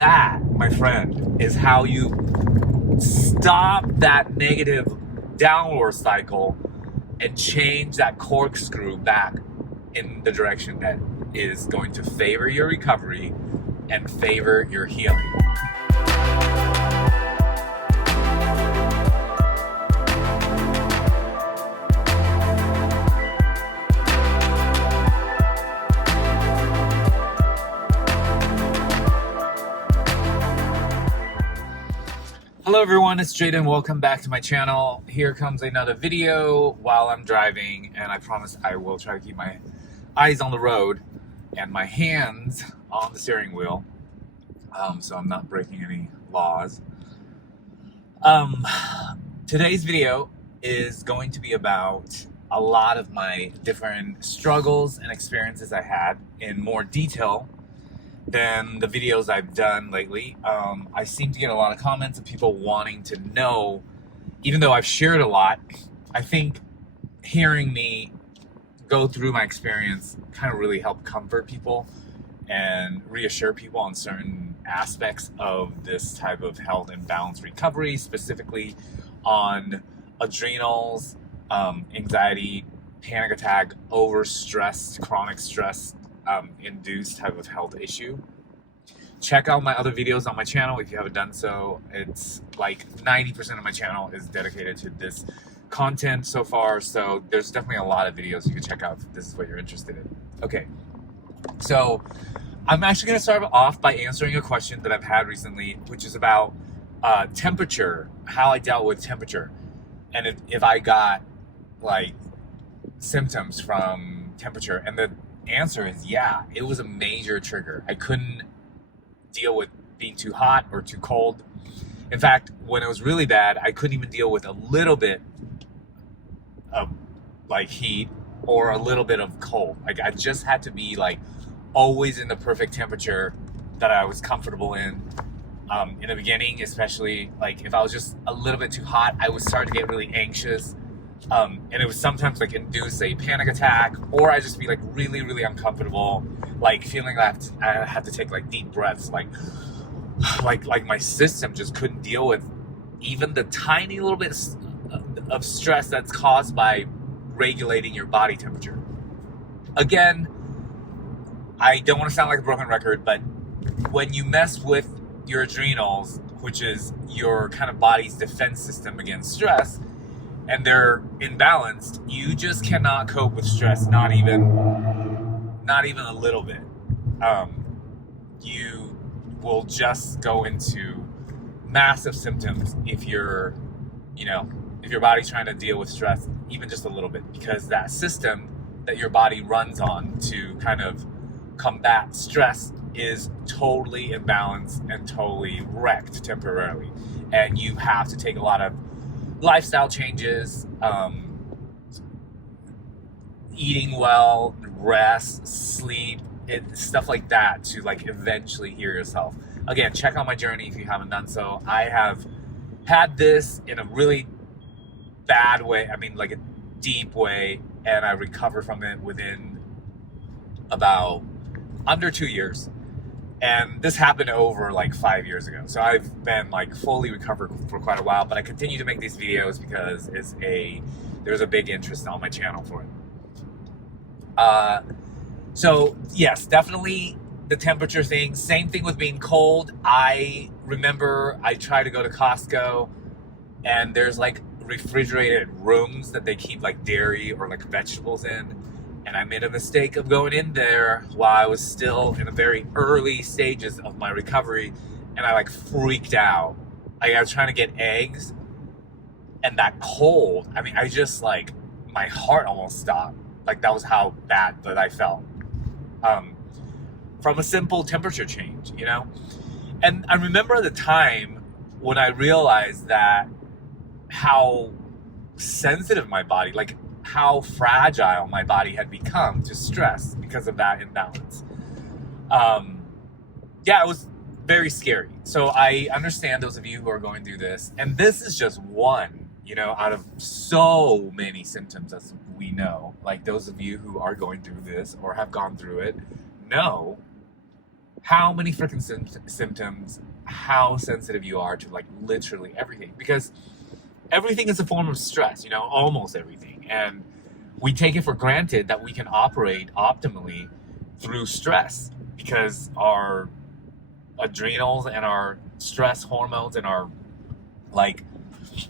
That, my friend, is how you stop that negative downward cycle and change that corkscrew back in the direction that is going to favor your recovery and favor your healing. Hello everyone, it's Jaden. Welcome back to my channel. Here comes another video while I'm driving, and I promise I will try to keep my eyes on the road and my hands on the steering wheel, so I'm not breaking any laws. Today's video is going to be about a lot of my different struggles and experiences I had in more detail than the videos I've done lately. I seem to get a lot of comments of people wanting to know, even though I've shared a lot. I think hearing me go through my experience kind of really helped comfort people and reassure people on certain aspects of this type of health and balance recovery, specifically on adrenals, anxiety, panic attack, overstressed, chronic stress induced type of health issue. Check out my other videos on my channel if you haven't done so. It's like 90% of my channel is dedicated to this content so far, so there's definitely a lot of videos you can check out if this is what you're interested in. Okay, so I'm actually going to start off by answering a question that I've had recently, which is about temperature, how I dealt with temperature, and if I got like symptoms from temperature. And the answer is yeah, it was a major trigger. I couldn't deal with being too hot or too cold. In fact, when it was really bad, I couldn't even deal with a little bit of like heat or a little bit of cold. Like I just had to be like always in the perfect temperature that I was comfortable in. In the beginning, especially, like if I was just a little bit too hot, I would start to get really anxious. And it would sometimes like induce a panic attack, or I just be like really, really uncomfortable, like feeling like I have to take like deep breaths, like my system just couldn't deal with even the tiny little bit of stress that's caused by regulating your body temperature. Again, I don't want to sound like a broken record, but when you mess with your adrenals, which is your kind of body's defense system against stress, and they're imbalanced, you just cannot cope with stress, not even a little bit. You will just go into massive symptoms if your body's trying to deal with stress even just a little bit, because that system that your body runs on to kind of combat stress is totally imbalanced and totally wrecked temporarily, and you have to take a lot of lifestyle changes, eating well, rest, sleep, stuff like that to like eventually heal yourself. Again, check out my journey if you haven't done so. I have had this in a really bad way, I mean like a deep way, and I recovered from it within about under 2 years. And this happened over like 5 years ago. So I've been like fully recovered for quite a while, but I continue to make these videos because there's a big interest on my channel for it. So yes, definitely the temperature thing. Same thing with being cold. I remember I tried to go to Costco, and there's like refrigerated rooms that they keep like dairy or like vegetables in. And I made a mistake of going in there while I was still in the very early stages of my recovery, and I like freaked out. Like I was trying to get eggs, and that cold, I mean, I just like, my heart almost stopped. Like that was how bad that I felt. From a simple temperature change, you know? And I remember the time when I realized that how sensitive my body, like how fragile my body had become to stress because of that imbalance. Yeah, it was very scary. So I understand those of you who are going through this, and this is just one, out of so many symptoms as we know. Like those of you who are going through this or have gone through it know how many freaking symptoms, how sensitive you are to like literally everything, because everything is a form of stress, you know, almost everything. And we take it for granted that we can operate optimally through stress because our adrenals and our stress hormones and our like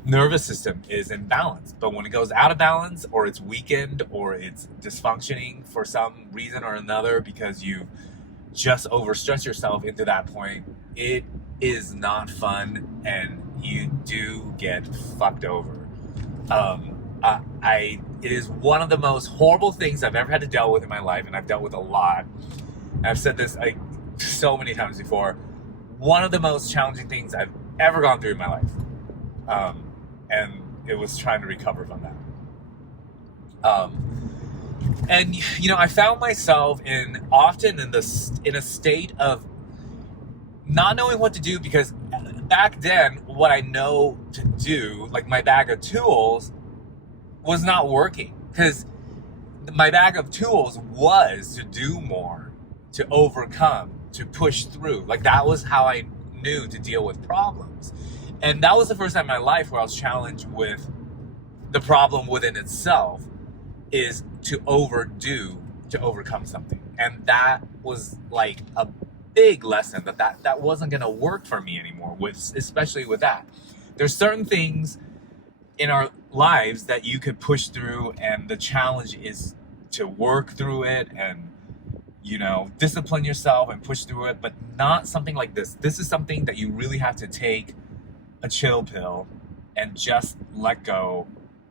nervous system is in balance. But when it goes out of balance, or it's weakened, or it's dysfunctioning for some reason or another because you just overstress yourself into that point, it is not fun, and you do get fucked over. It is one of the most horrible things I've ever had to deal with in my life, and I've dealt with a lot. And I've said this so many times before. One of the most challenging things I've ever gone through in my life, and it was trying to recover from that. And you know, I found myself often in a state of not knowing what to do, because back then what I know to do, like my bag of tools, was not working, because my bag of tools was to do more, to overcome, to push through. Like that was how I knew to deal with problems. And that was the first time in my life where I was challenged with the problem within itself is to overdo to overcome something. And that was like a big lesson that wasn't going to work for me anymore, especially with that. There's certain things in our lives that you could push through, and the challenge is to work through it and, you know, discipline yourself and push through it, but not something like this. This is something that you really have to take a chill pill and just let go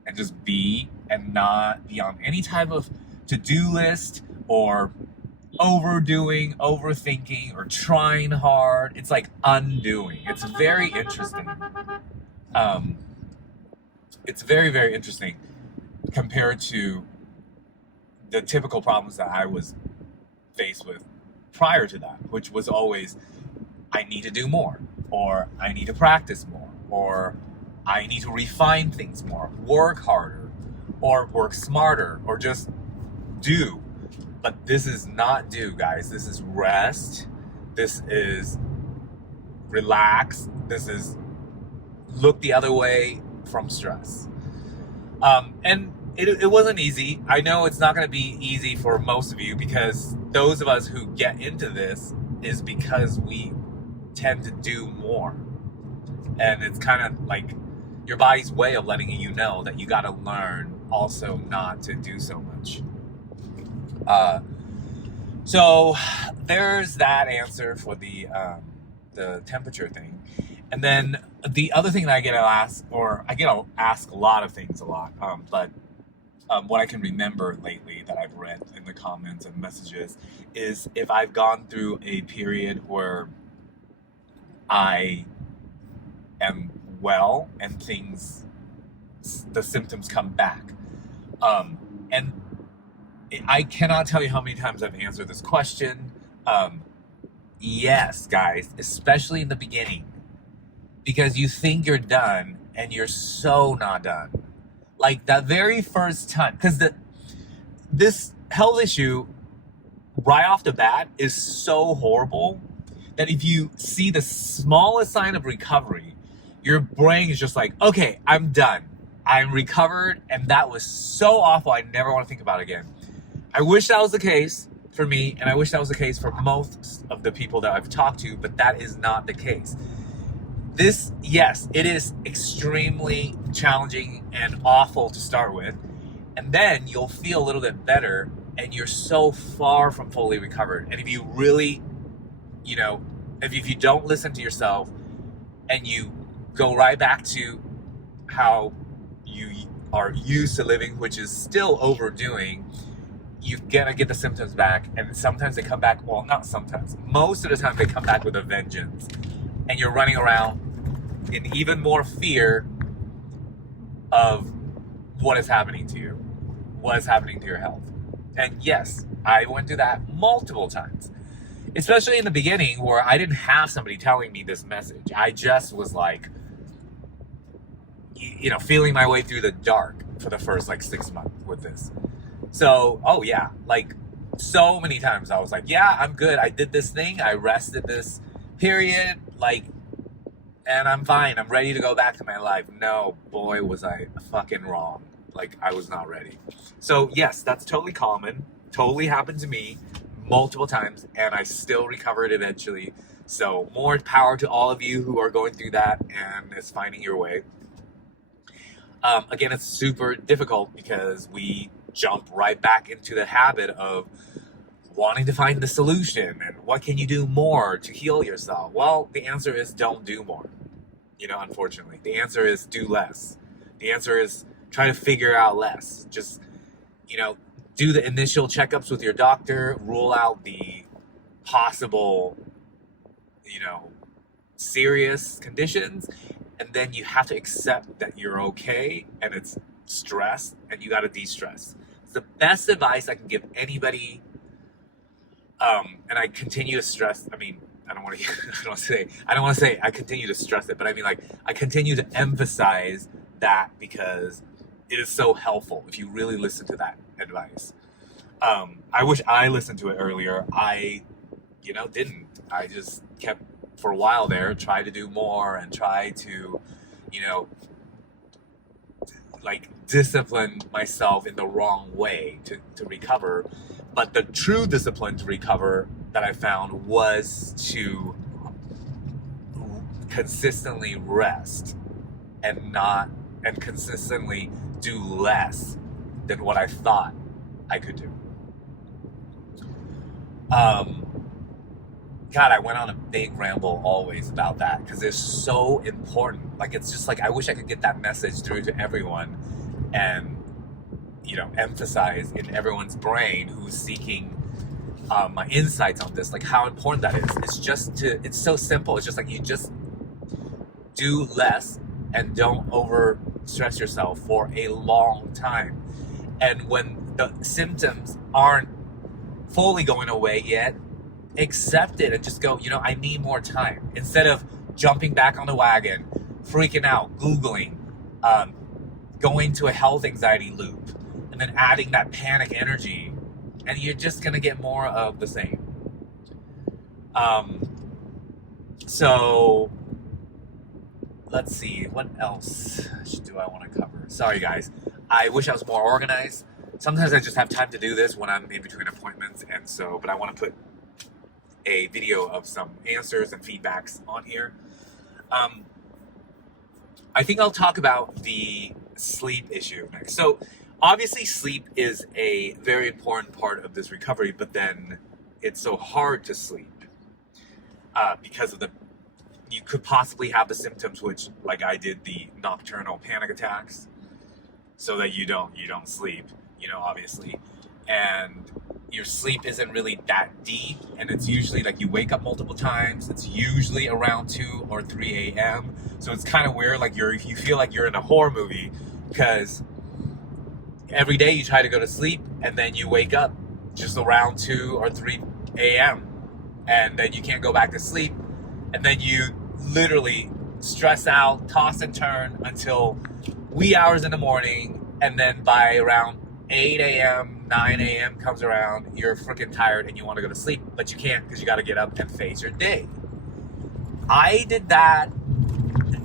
and just be, and not be on any type of to-do list or overdoing, overthinking, or trying hard. It's like undoing. It's very interesting. It's very, very interesting compared to the typical problems that I was faced with prior to that, which was always, I need to do more, or I need to practice more, or I need to refine things more, work harder, or work smarter, or just do. But this is not do, guys. This is rest. This is relax. This is look the other way from stress. And it wasn't easy. I know it's not going to be easy for most of you, because those of us who get into this is because we tend to do more. And it's kind of like your body's way of letting you know that you got to learn also not to do so much. So there's that answer for the temperature thing. And then the other thing that I get asked a lot of things a lot, but what I can remember lately that I've read in the comments and messages is if I've gone through a period where I am well and the symptoms come back. And I cannot tell you how many times I've answered this question. Yes, guys, especially in the beginning, because you think you're done and you're so not done. Like that very first time, because this health issue right off the bat is so horrible that if you see the smallest sign of recovery, your brain is just like, okay, I'm done. I'm recovered, and that was so awful, I never want to think about it again. I wish that was the case for me, and I wish that was the case for most of the people that I've talked to, but that is not the case. Yes, it is extremely challenging and awful to start with, and then you'll feel a little bit better, and you're so far from fully recovered. And if you really, if you don't listen to yourself and you go right back to how you are used to living, which is still overdoing, you're gonna get the symptoms back. And sometimes they come back, well, not sometimes, most of the time they come back with a vengeance, and you're running around in even more fear of what is happening to you, what is happening to your health. And yes, I went through that multiple times, especially in the beginning where I didn't have somebody telling me this message. I just was like, feeling my way through the dark for the first 6 months with this. So, oh yeah, so many times I was like, yeah, I'm good. I did this thing. I rested this period, like, and I'm fine. I'm ready to go back to my life. No, boy, was I fucking wrong. Like, I was not ready. So yes, that's totally common. Totally happened to me multiple times, and I still recovered eventually. So more power to all of you who are going through that and is finding your way. Again, it's super difficult because we jump right back into the habit of wanting to find the solution and what can you do more to heal yourself. Well, the answer is don't do more. Unfortunately, the answer is do less. The answer is try to figure out less. Just, do the initial checkups with your doctor, rule out the possible, serious conditions, and then you have to accept that you're okay and it's stress and you got to de-stress. It's the best advice I can give anybody. And I continue to stress, I don't want to say I continue to stress it, but I continue to emphasize that because it is so helpful if you really listen to that advice. I wish I listened to it earlier. I, didn't. I just kept, for a while there, try to do more and try to, discipline myself in the wrong way to recover. But the true discipline to recover that I found was to consistently rest and consistently do less than what I thought I could do. God, I went on a big ramble always about that because it's so important. It's just I wish I could get that message through to everyone and, emphasize in everyone's brain who's seeking my insights on this, how important that is. It's so simple. It's just you just do less and don't over stress yourself for a long time. And when the symptoms aren't fully going away yet, accept it and just go, I need more time. Instead of jumping back on the wagon, freaking out, Googling, going to a health anxiety loop, and then adding that panic energy, and you're just going to get more of the same. So let's see, what else do I want to cover? Sorry guys, I wish I was more organized. Sometimes I just have time to do this when I'm in between appointments, but I want to put a video of some answers and feedbacks on here. I think I'll talk about the sleep issue next. So obviously sleep is a very important part of this recovery, but then it's so hard to sleep because of you could possibly have the symptoms, which I did, the nocturnal panic attacks, so that you don't sleep, obviously. And your sleep isn't really that deep, and it's usually you wake up multiple times. It's usually around 2 or 3 a.m. So it's kind of weird, you feel like you're in a horror movie, because every day you try to go to sleep and then you wake up just around 2 or 3 a.m. and then you can't go back to sleep, and then you literally stress out, toss and turn until wee hours in the morning, and then by around 8 a.m., 9 a.m. comes around, you're freaking tired and you want to go to sleep, but you can't because you got to get up and face your day. I did that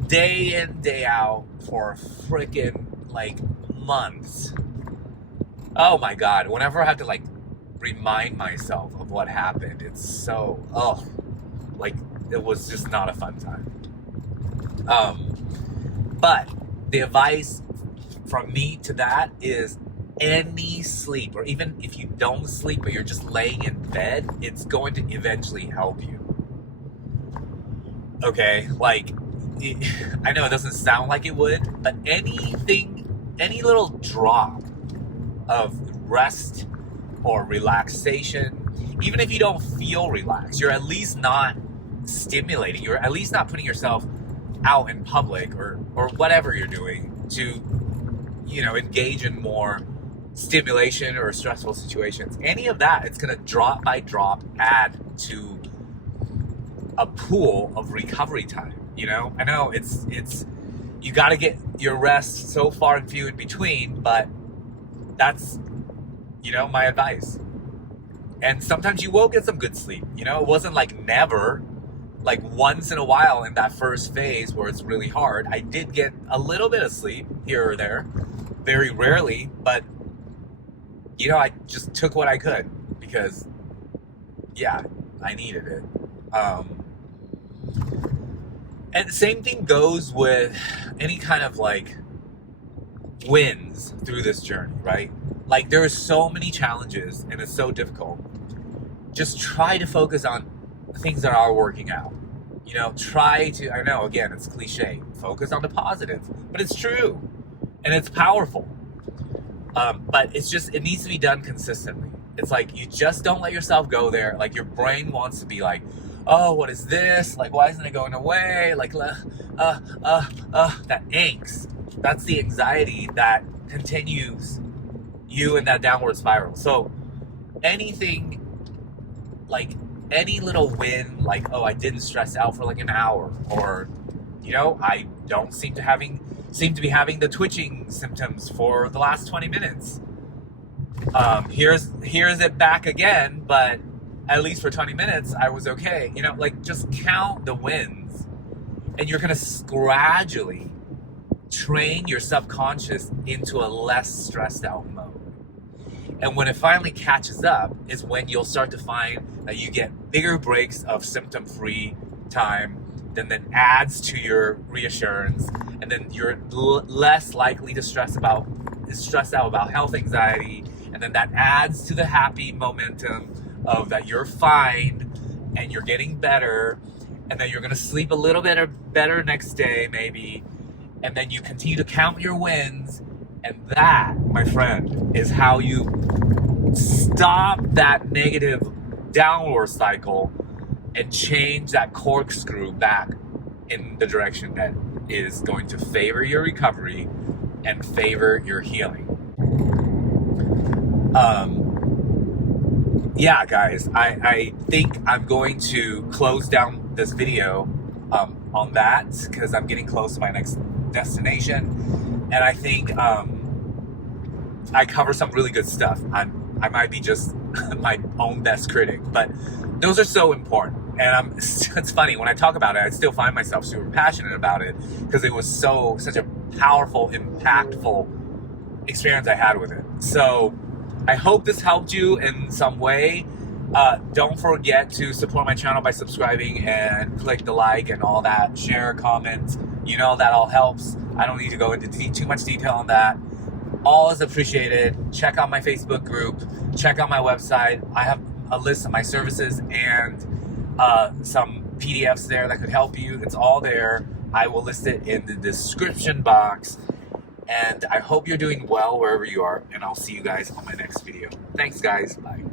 day in, day out for freaking months. Oh my God. Whenever I have to remind myself of what happened, it's so, it was just not a fun time. But the advice from me to that is any sleep, or even if you don't sleep but you're just laying in bed, it's going to eventually help you. Okay, I know it doesn't sound like it would, but any little drop of rest or relaxation, even if you don't feel relaxed, you're at least not stimulating, you're at least not putting yourself out in public or whatever you're doing to, engage in more stimulation or stressful situations. Any of that, it's going to drop by drop add to a pool of recovery time. I know it's you got to get your rest so far and few in between, but that's my advice. And sometimes you will get some good sleep. You know, it wasn't like never. Like once in a while in that first phase where it's really hard, I did get a little bit of sleep here or there, very rarely, but you know, I just took what I could because, yeah, I needed it. And the same thing goes with any kind of like wins through this journey, right? Like there are so many challenges and it's so difficult. Just try to focus on things that are working out. You know, try to, I know, again, it's cliche, focus on the positive, but it's true and it's powerful. But it's just, it needs to be done consistently. It's like, you just don't let yourself go there. Like your brain wants to be like, oh, what is this? Like, why isn't it going away? Like, that angst. That's the anxiety that continues you in that downward spiral. So anything, like any little win, like, oh, I didn't stress out for like an hour, or, you know, I don't seem to be having the twitching symptoms for the last 20 minutes. Here's it back again, but at least for 20 minutes, I was okay. You know, like just count the wins and you're going to gradually train your subconscious into a less stressed out mode. And when it finally catches up is when you'll start to find that you get bigger breaks of symptom-free time, then that adds to your reassurance, and then you're less likely to stress out about health anxiety, and then that adds to the happy momentum of that you're fine and you're getting better, and then you're gonna sleep a little bit better next day maybe, and then you continue to count your wins. And that, my friend, is how you stop that negative downward cycle and change that corkscrew back in the direction that is going to favor your recovery and favor your healing. Yeah, guys, I think I'm going to close down this video on that because I'm getting close to my next destination. And I think I cover some really good stuff. I might be just my own best critic, but those are so important. And it's funny, when I talk about it, I still find myself super passionate about it because it was such a powerful, impactful experience I had with it. So I hope this helped you in some way. Don't forget to support my channel by subscribing and click the like and all that. Share, comment, you know, that all helps. I don't need to go into too much detail on that. All is appreciated. Check out my Facebook group. Check out my website. I have a list of my services and some PDFs there that could help you. It's all there. I will list it in the description box. And I hope you're doing well wherever you are. And I'll see you guys on my next video. Thanks, guys. Bye.